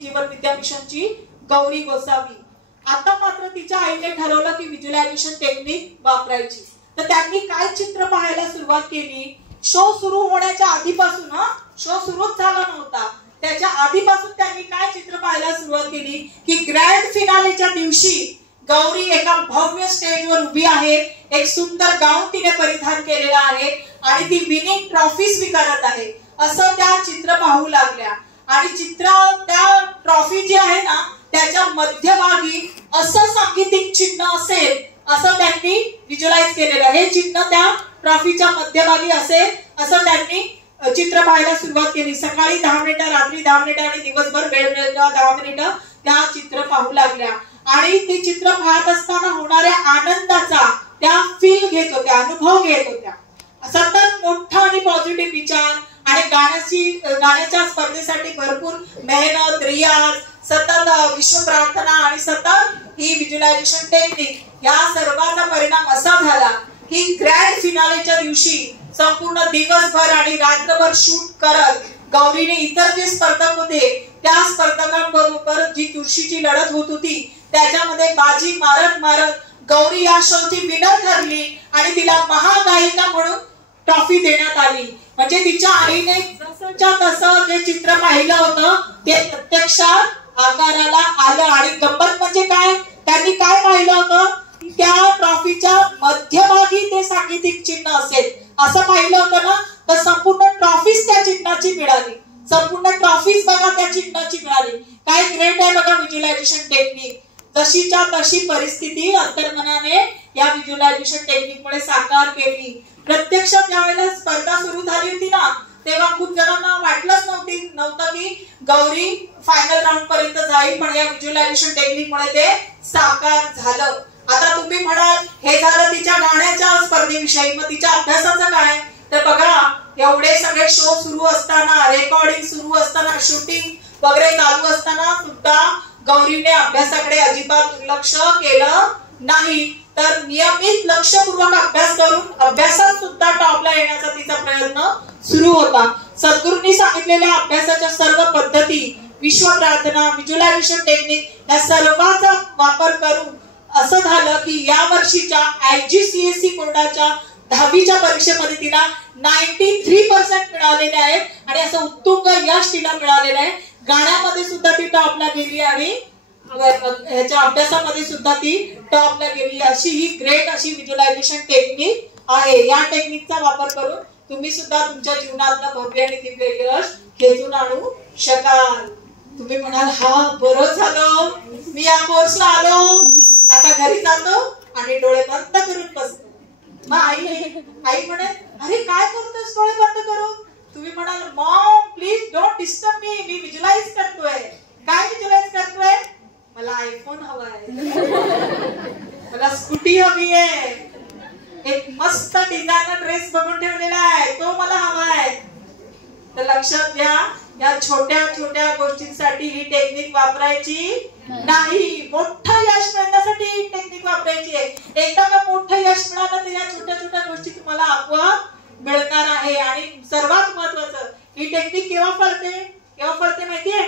जीवन विद्या मिशनची गौरी गोसावी। आता मात्र तिच्या आईने ठरवलं की व्हिज्युअलायझेशन टेक्निक वापरायची। तर त्यांनी काय चित्र पाहायला सुरुवात केली, शो सुरू होण्याच्या आधीपासून, शो सुरूच झाला नव्हता त्याच्या आधीपासून त्यांनी काय चित्र पाहायला सुरुवात केली की ग्रँड फिनालेच्या दिवशी गौरी एका भव्य स्टेजवर उभी आहे, एक सुंदर गाऊन तिने परिधान केलेला आहे आणि ती विनिंग ट्रॉफी स्वीकारत आहे असं त्या चित्र पाहू लागल्या। आणि त्या ट्रॉफी जी आहे ना त्याच्या मध्यभागी असं सांगीतिक चिन्ह असेल असं त्यांनी व्हिज्युअलाइज केलेलं। हे चिन्ह त्या ट्रॉफीच्या मध्यभागी असेल असं त्यांनी चित्र पाहायला सुरुवात केली। सकाळी 10 मिनिटं, रात्री 10 मिनिटं आणि दिवसभर वेळ मिळेल 10 मिनिटं त्या चित्र पाहू लागल्या। आणि ती चित्र पाहत असताना होणाऱ्या आनंदाचा त्या फील घेत होत्या, अनुभव घेत होत्या। सतत मोठा आणि पॉझिटिव्ह विचार आणि गाण्याच्या स्पर्धेसाठी भरपूर मेहनत, रियाज, सतत विश्व प्रार्थना आणि सतत ही व्हिज्युअलायझेशन टेक्निक या सर्वांचा परिणाम असा झाला की ग्रँड फिनालेच्या दिवशी संपूर्ण दिवसभर आणि रात्रभर शूट करत गौरीने इतर जे स्पर्धक होते त्या स्पर्धकांबरोबर जी चुरशीची लढत होत होती त्याच्यामध्ये बाजी मारत मारत गौरी या शोची विनर ठरली आणि तिला महागायिका म्हणून ट्रॉफी देण्यात आली। म्हणजे तिच्या आईने जसंच्या तसं जे चित्र पाहिलं होतं ते प्रत्यक्षात आकाराला आलं। आणि गंमत म्हणजे काय, त्यांनी काय पाहिलं होतं, त्या ट्रॉफीच्या मध्यभागी ते सांगीतिक चिन्ह असेल असं पाहिलं होतं ना, तर संपूर्ण ट्रॉफीच त्या चिन्हाची मिळाली। संपूर्ण ट्रॉफीच बघा त्या चिन्हाची मिळाली। काय ग्रेट आहे बघा व्हिज्युअलायझेशन टेक्निक। जशीच्या तशी परिस्थिती अंतर्मनाने या व्हिज्युअलायझेशन टेक्निकमुळे साकार केली। प्रत्यक्षात ज्यावेळेला स्पर्धा सुरू झाली होती ना तेव्हा खूप जणांना वाटलंच नव्हतं की गौरी फायनल राऊंड पर्यंत जाईल, पण या व्हिज्युअलायझेशन टेक्निकमुळे ते साकार झालं। आता तुम्ही म्हणाल हे झालं तिच्या गाण्याच्या स्पर्धेविषयी, मग तिच्या अभ्यासाचं काय? तर बघा एवढे सगळे शो सुरू असताना, रेकॉर्डिंग सुरू असताना, शूटिंग वगैरे चालू असताना सुद्धा गौरीने अभ्यासाकडे अजिबात दुर्लक्ष केलं नाही, तर नियमित लक्षपूर्वक अभ्यास करून अभ्यासात सुद्धा टॉपला येण्याचा तिचा प्रयत्न सुरू होता। सद्गुरूंनी सांगितलेल्या अभ्यासाच्या सर्व पद्धती, विश्व प्रार्थना, व्हिज्युअलायझेशन टेक्निक या सर्वांचा वापर करून असं झालं की या वर्षीच्या IGCSE बोर्डाच्या 10वीच्या परीक्षेमध्ये तिला 93% मिळालेले आहेत आणि असं उत्तुंग यश तिला मिळालेलं आहे। गाण्यामध्ये सुद्धा ती टॉपला गेली आणि ह्याच्या अभ्यासामध्ये सुद्धा ती टॉपला गेली। अशी ही ग्रेट अशी व्हिज्युअलायझेशन टेक्निक आहे। या टेक्निकचा वापर करून तुम्ही सुद्धा तुमच्या जीवनातलं भव्य आणि दिव्य यश खेचून आणू शकाल। तुम्ही म्हणाल हा बरं झालं मी या कोर्सला आलो, आता घरी जातो आणि डोळे बंद करून बसतो। मग आई म्हणे अरे काय करतोस डोळे बंद करून? तुम्ही म्हणाल Maugham please don't disturb me visualise करतोय। काय व्हिज्युअलाइज करतोय? मला आयफोन हवाय, मला स्कूटी हवी आहे, एक मस्त डिझायनर ड्रेस बघून ठेवलेला आहे तो मला हवाय। तर लक्षात घ्या या छोट्या छोट्या गोष्टींसाठी ही टेक्निक वापरायची नाही, मोठं यश मिळण्यासाठी ही टेक्निक वापरायची आहे। एकदा का मोठं यश मिळालं तर या छोट्या छोट्या गोष्टी तुम्हाला आपोआप मिळणार आहे। आणि सर्वात महत्वाचं ही टेक्निक केव्हा फळते माहितीये?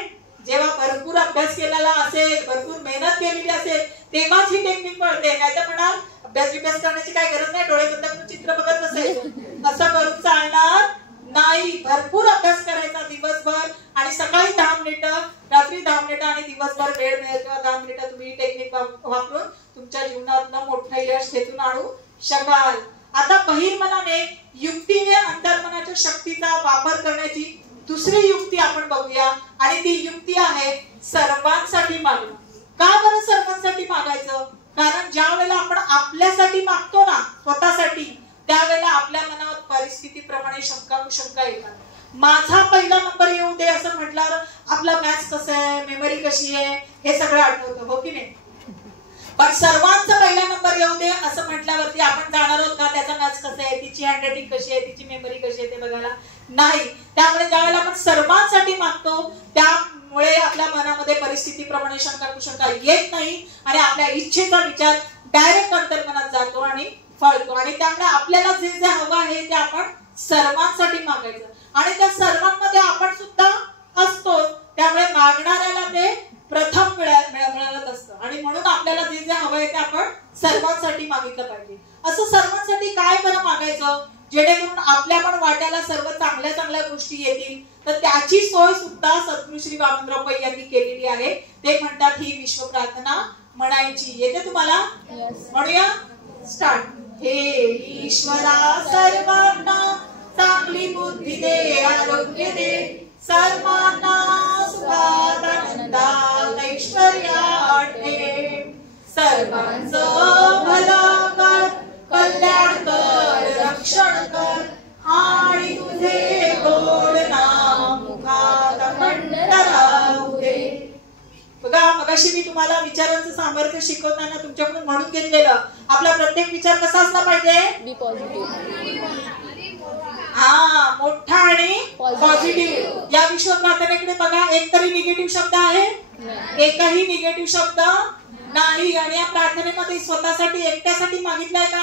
जेव्हा भरपूर अभ्यास केलेला असेल, भरपूर मेहनत केलेली असेल तेव्हाच ही टेक्निक फळते। नाही तर म्हणाल अभ्यास करण्याची काय गरज नाही, डोळे बंद करून चित्र बघत बसायचं, असं करून चालणार नाही। भरपूर अभ्यास करायचा दिवसभर आणि सकाळी 10 मिनिटं, रात्री 10 मिनिटं आणि दिवसभर वेळ मिळेल तेव्हा 10 मिनिटं तुम्ही टेक्निक वापरून तुमच्या जीवनातलं मोठं यश खेचून आणू शकाल। आता बहिर्मनाने युक्तीने अंतर्मनाच्या शक्तीचा वापर करण्याची दुसरी युक्ती आपण बघूया आणि ती युक्ती आहे सर्वांसाठी मागणं। का बरं सर्वांसाठी मागायचं? कारण ज्या वेळेला आपण आपल्यासाठी मागतो ना, स्वतःसाठी, त्यावेळेला आपल्या मनावर परिस्थितीप्रमाणे शंका कुशंका येतात। माझा पहिला नंबर येऊ दे असं म्हटल्यावर आपला मॅथ्स कसं आहे, मेमरी कशी आहे हे सगळं आठवतं, हो की नाही? पण सर्वांचा पहिला नंबर येऊ दे असं म्हटल्यावरती आपण जाणार आहोत का त्याचा मॅथ्स कसं आहे, तिची हँडरायटिंग कशी आहे, तिची मेमरी कशी आहे ते बघायला नाही। त्यामुळे ज्यावेळेला आपण सर्वांसाठी मागतो त्यामुळे आपल्या मनामध्ये परिस्थितीप्रमाणे शंका कुशंका येत नाही आणि आपल्या इच्छेचा विचार डायरेक्ट अंतर्मनात जातो आणि फळतो। आणि त्यामुळे आपल्याला जे जे हवं आहे ते आपण सर्वांसाठी मागायचं आणि त्या सर्वांमध्ये आपण सुद्धा असतो, त्यामुळे मागणाऱ्याला ते प्रथम मिळत असतं आणि म्हणून आपल्याला जे जे हवंय ते आपण सर्वांसाठी मागितलं पाहिजे. असं सर्वांसाठी काय बरं मागायचं जेणेकरून आपल्या पण वाट्याला सर्व चांगल्या चांगल्या गोष्टी येतील. तर त्याची सोय सुद्धा सद्गुरू श्री वामनराव पै यांनी केलेली आहे. ते म्हणतात ही विश्व प्रार्थना म्हणायची. येते तुम्हाला? म्हणूया स्टार्ट. हे ईश्वरा सर्वांना चांगली बुद्धी दे, आरोग्य दे, सर्वांना सुखात आनंदात ऐश्वर्यात ठेव, सर्वांचं भलं कर, कल्याण कर, रक्षण कर, आणि तुझे गोड नाम मुखात अखंड राहू दे. बघा मगाशी मी तुम्हाला विचारांचं सामर्थ्य शिकवताना तुमच्याकडून म्हणून घेतलेलं आपला प्रत्येक विचार कसा असला पाहिजे? बी पॉझिटिव्ह. हा, मोठा आणि पॉझिटिव्ह. या विश्व प्रार्थनेकडे बघा, एक तरी निगेटिव्ह शब्द आहे? एकही निगेटिव्ह शब्द नाही. आणि या प्रार्थनेमध्ये स्वतःसाठी एकट्यासाठी मागितलंय का?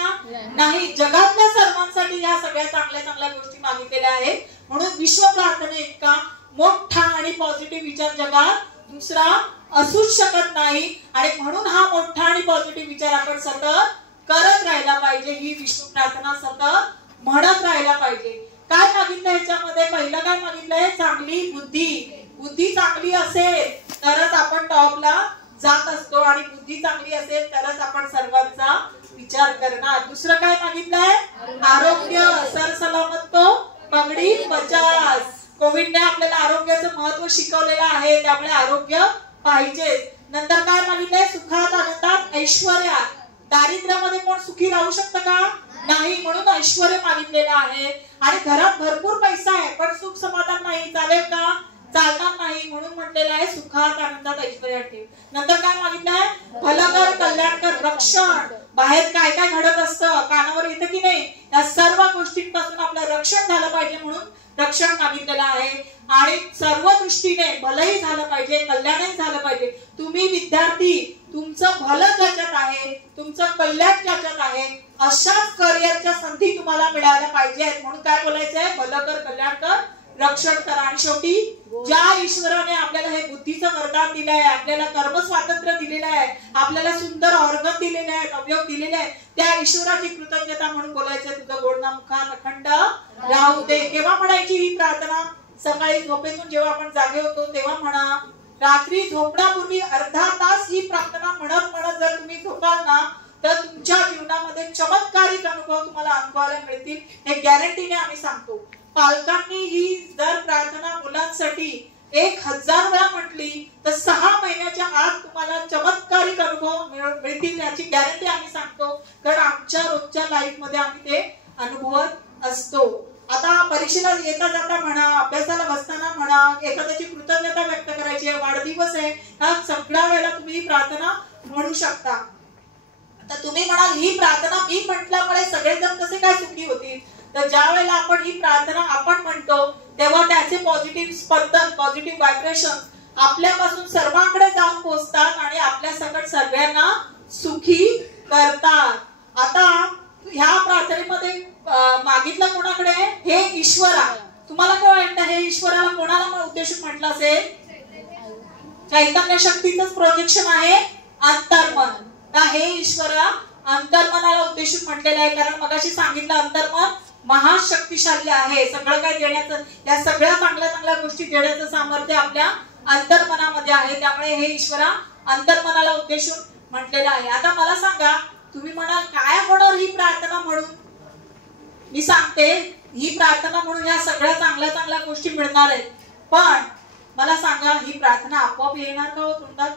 नाही. जगातल्या सर्वांसाठी या सगळ्या चांगल्या चांगल्या गोष्टी मागितलेल्या आहेत. म्हणून विश्व प्रार्थने इतका मोठा आणि पॉझिटिव्ह विचार जगात दुसरा असूच शकत नाही. आणि म्हणून हा मोठा आणि पॉझिटिव्ह विचार आपण सतत करत राहायला पाहिजे. ही विश्व प्रार्थना सतत म्हणत राहायला पाहिजे. काय मागितलं ह्याच्यामध्ये? पहिलं काय मागितलंय? चांगली बुद्धी. बुद्धी चांगली असेल तरच आपण टॉपला जात असतो आणि बुद्धी चांगली असेल तरच आपण सर्वांचा विचार करणार. दुसरं काय मागितलंय? आरोग्य. सरसलामत तो पगडी पचास. कोविडने आपल्याला आरोग्याचं महत्व शिकवलेलं आहे, त्यामुळे आरोग्य पाहिजे. नंतर काय मागितलंय? सुखात आनंदात ऐश्वर्यात. दारिद्र्यामध्ये कोण सुखी राहू शकतं का? नाही. म्हणून ऐश्वर्य मागितलेलं आहे. आणि घरात भरपूर पैसा आहे पण सुख समाधान नाही, चालेल का? चालणार नाही. म्हणून म्हटलेलं आहे सुखात आनंदात ऐश्वर्यात ठेव. नंतर काय मागितलंय? भलं कर, कल्याण कर, रक्षण. बाहेर काय काय घडत असतं, कानावर येतं की नाही, या सर्व गोष्टींपासून आपलं रक्षण झालं पाहिजे म्हणून रक्षण मागितलेलं आहे. आणि सर्व दृष्टीने भलंही झालं पाहिजे, कल्याणही झालं पाहिजे. तुम्ही विद्यार्थी, तुमचं भलं ज्याच्यात आहे, तुमचं कल्याण ज्याच्यात आहे, अशाच करिअरच्या संधी तुम्हाला मिळायला पाहिजेत. म्हणून काय बोलायचंय? भलं कर, कल्याण कर, रक्षण करा. आणि शेवटी ज्या ईश्वराने आपल्याला हे बुद्धीचं वरदान दिलं आहे, आपल्याला कर्म स्वातंत्र्य दिलेलं आहे, आपल्याला सुंदर ऑर्गन दिलेले आहेत, अवयव दिलेले आहेत, त्या ईश्वराची कृतज्ञता म्हणून बोलायचं तुझं गोड नाम मुखात अखंड राहू दे. केव्हा म्हणायची ही प्रार्थना? सकाळी झोपेतून जेव्हा आपण जागे होतो तेव्हा म्हणा. रात्री झोपण्यापूर्वी अर्धा तास ही प्रार्थना म्हणत म्हणत जर तुम्ही झोपाल ना तर तुमच्या जीवनामध्ये चमत्कारिक अनुभव तुम्हाला अनुभवायला मिळतील. हे गॅरंटीने आम्ही सांगतो. पालकांनी ही जर प्रार्थना मुलांसाठी 1000 वेळा म्हटली तर 6 महिन्याच्या आत तुम्हाला चमत्कारिक अनुभव मिळतील याची गॅरंटी आम्ही सांगतो. कारण आमच्या रोजच्या लाईफ मध्ये आम्ही ते अनुभवत असतो. आता परीक्षेला येता जाता म्हणा, अभ्यासाला बसताना म्हणा, एखाद्याची कृतज्ञता व्यक्त करायची आहे, वाढदिवस आहे, ह्या सगळ्या वेळेला तुम्ही प्रार्थना म्हणू शकता. आता तुम्ही म्हणाल ही प्रार्थना मी म्हटल्यामुळे सगळेजण कसे काय सुखी होतील? तर ज्या वेळेला आपण ही प्रार्थना आपण म्हणतो तेव्हा त्याचे पॉझिटिव्ह स्पंदन, पॉझिटिव्ह व्हायब्रेशन आपल्यापासून सर्वांकडे जाऊन पोहोचतात आणि आपल्या सकट सगळ्यांना सुखी करतात. आता ह्या प्रार्थनेमध्ये मागितलं कोणाकडे? हे ईश्वरा. तुम्हाला काय वाटतं हे ईश्वराला कोणाला उद्देशून म्हटलं असेल? चैतन्य शक्तीचंच प्रोजेक्शन आहे अंतर्मन. हे ईश्वरा अंतर्मनाला उद्देशून म्हटलेलं आहे. कारण मगाशी सांगितलं अंतर्मन महाशक्तिशाली आहे. सगळं काय देण्याचं, या सगळ्या चांगल्या चांगल्या गोष्टी देण्याचं सामर्थ्य आपल्या अंतर्मनामध्ये आहे. त्यामुळे हे ईश्वरा अंतर्मनाला उद्देशून म्हटलेलं आहे. आता मला सांगा, तुम्ही म्हणाल काय होणार ही प्रार्थना म्हणून? मी सांगते, ही प्रार्थना म्हणून या सगळ्या चांगल्या चांगल्या गोष्टी मिळणार आहेत. पण मला सांगा, ही प्रार्थना आपोआप येणार का हो तोंडात?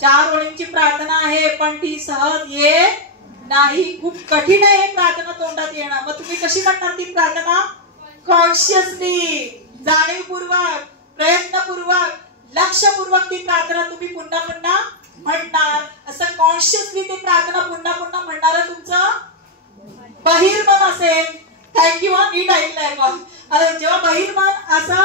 4 ओळींची प्रार्थना आहे पण ती सहज येत नाही. खूप कठीण आहे ही प्रार्थना तोंडात येणं. मग तुम्ही कशी म्हणणार ती प्रार्थना? कॉन्शियसली, जाणीवपूर्वक, प्रयत्नपूर्वक, लक्षपूर्वक ती प्रार्थना तुम्ही पुन्हा पुन्हा म्हणणार. असं कॉन्शियसली ती प्रार्थना पुन्हा पुन्हा म्हणणार तुमचं बहिर्मन असेल. थँक्यू, नीट ऐकलंय का? जेव्हा बहिर्मन असं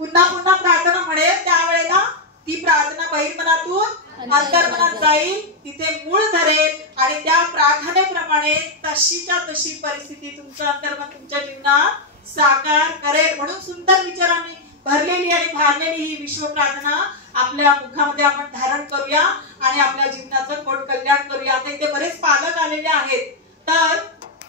पुन्हा पुन्हा प्रार्थना म्हणेल त्यावेळेला ती प्रार्थना बहिर्मनातून अंतर्मनात जाईल, तिथे मूळ धरेल आणि त्या प्रार्थनेप्रमाणे तशीच्या तशी परिस्थिती तुमचं अंतर्मन तुमच्या जीवनात साकार करेल. म्हणून सुंदर विचारांनी भरलेली आणि भारलेली ही विश्व प्रार्थना आपल्या मुखामध्ये आपण धारण करूया आणि आपल्या जीवनाचं कोट कल्याण करूया. आता इथे बरेच पालक आलेले आहेत. तर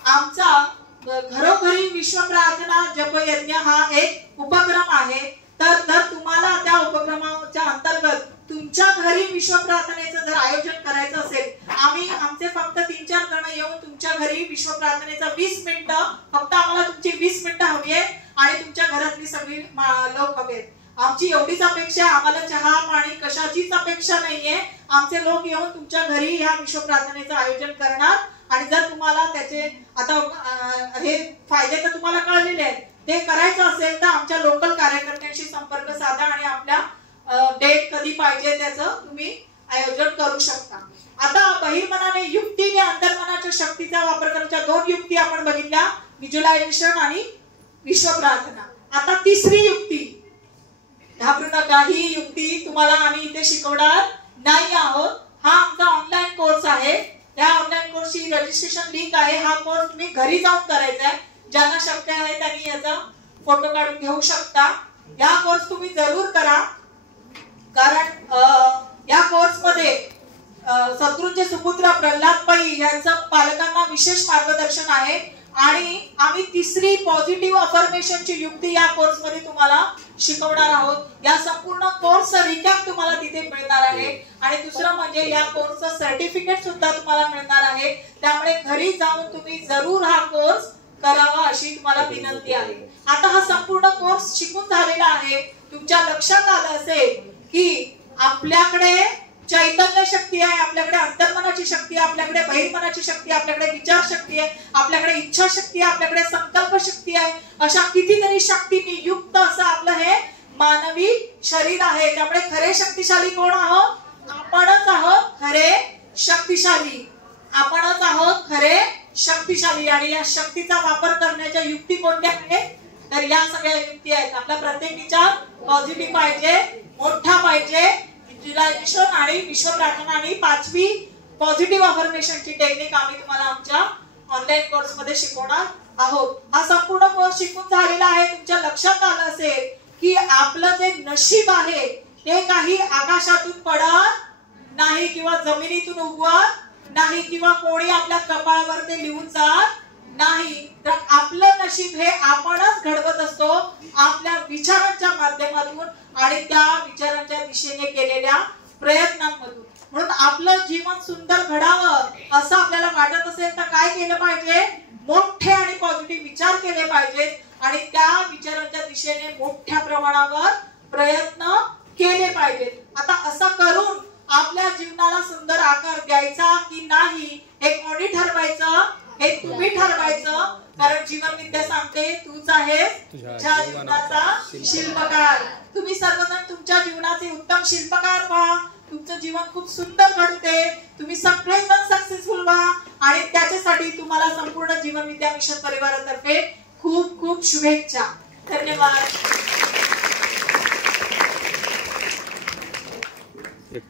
आमचा घरोघरी विश्व प्रार्थना जपयज्ञ हा एक उपक्रम आहे. तर जर तुम्हाला त्या उपक्रमाच्या अंतर्गत तुमच्या घरी विश्व प्रार्थनेचं जर आयोजन करायचं असेल, आमचे फक्त 3-4 जण येऊन तुमच्या घरी विश्व प्रार्थनेचा 20 मिनिटं, फक्त आम्हाला तुमची 20 मिनिटं हवी आहे आणि तुमच्या घरातली सगळी लोक हवे आहेत. आमची एवढीच अपेक्षा, आम्हाला चहा पाणी कशाचीच अपेक्षा नाहीये. आमचे लोक येऊन तुमच्या घरी ह्या विश्व प्रार्थनेचं आयोजन करणार आणि जर तुम्हाला त्याचे आता हे फायदे तर तुम्हाला कळलेले आहेत, ते करायचं असेल तर आमच्या लोकल कार्यकर्त्यांशी संपर्क साधा आणि आपल्या डेट कधी पाहिजे त्याचं तुम्ही आयोजन करू शकता. आता बहिर्मनाने युक्तीने अंतर्मनाच्या शक्तीचा वापर करण्याच्या 2 युक्ती आपण बघितल्या, व्हिज्युअलायझेशन आणि विश्व प्रार्थना. आता तिसरी युक्ती, घाबरू नका, ही युक्ती तुम्हाला आम्ही इथे शिकवणार नाही आहोत. हा आमचा ऑनलाईन कोर्स आहे. या ऑनलाईन कोर्सची रजिस्ट्रेशन लिंक आहे. हा कोर्स तुम्ही घरी जाऊन करायचा आहे. ज्यांना शक्य आहे त्यांनी याचा फोटो काढून घेऊ शकता. या कोर्स तुम्ही जरूर करा, कारण या कोर्स मध्ये सद्गुरूंचे सुपुत्र प्रल्हाद पै यांचं पालकांना विशेष मार्गदर्शन आहे आणि आम्ही तिसरी पॉझिटिव्ह अफर्मेशनची युक्ती या कोर्स मध्ये तुम्हाला शिकवणार आहोत. या संपूर्ण कोर्सचा रिकॅप तुम्हाला तिथे मिळणार आहे आणि दुसरं म्हणजे या कोर्सचं सर्टिफिकेट सुद्धा तुम्हाला मिळणार आहे. त्यामुळे घरी जाऊन तुम्ही जरूर हा कोर्स करावा अशी तुम्हाला विनंती आहे. आता हा संपूर्ण कोर्स शिकून झालेला आहे. तुमच्या लक्षात आलं असेल की आपल्याकडे चैतन्य शक्ती आहे, आपल्याकडे अंतर्मनाची शक्ती आहे, आपल्याकडे बहिर्मनाची शक्ती आहे, आपल्याकडे विचार शक्ती आहे, आपल्याकडे इच्छा शक्ती आहे, आपल्याकडे संकल्प शक्ती आहे. अशा कितीतरी शक्तींनी युक्त असं आपलं हे मानवी शरीर आहे. त्यामुळे खरे शक्तिशाली कोण आहोत? आपणच आहोत खरे शक्तिशाली. आपणच आहोत खरे शक्तिशाली. आणि या शक्तीचा वापर करण्याच्या युक्ती कोणत्या आहेत? तर या सगळ्या युक्ती आहेत. आपला प्रत्येक विचार पॉझिटिव्ह पाहिजे, मोठा पाहिजे, व्हिज्युअलायझेशन आणि विश्व प्रार्थना आणि 5वी पॉझिटिव्ह अफर्मेशनची टेक्निक आम्ही तुम्हाला आमच्या ऑनलाईन कोर्स मध्ये शिकवणार आहोत. हा संपूर्ण कोर्स शिकून झालेला आहे. तुमच्या लक्षात आलं असेल की आपलं जे नशीब आहे ते काही आकाशातून पडत नाही किंवा जमिनीतून उगवत नाही किंवा कोणी आपल्या कपाळावर ते लिहून जात नाही. तर आपलं नशीब हे आपणच घडवत असतो आपल्या विचारांच्या माध्यमातून आणि त्या विचारांच्या दिशेने केलेल्या प्रयत्नांमधून. म्हणून आपलं जीवन सुंदर घडावं असं आपल्याला वाटत असेल तर काय केलं पाहिजे? मोठे आणि पॉझिटिव्ह विचार केले पाहिजेत आणि त्या विचारांच्या दिशेने मोठ्या प्रमाणावर प्रयत्न केले पाहिजेत. आता असं करून आपल्या जीवनाला सुंदर आकार द्यायचा की नाही हे कोणी ठरवायचं? हे तुम्ही ठरवायचं. कारण जीवनविद्या सांगते तूच आहेस तुझ्या जीवनाचा शिल्पकार. तुम्ही सर्वजण तुमच्या जीवनाचे उत्तम शिल्पकार व्हा. तुमचं जीवन खूप सुंदर घडते. तुम्ही सगळेजण सक्सेसफुल व्हा आणि त्याच्यासाठी तुम्हाला संपूर्ण जीवनविद्या मिशन परिवारातर्फे खूप खूप शुभेच्छा. धन्यवाद.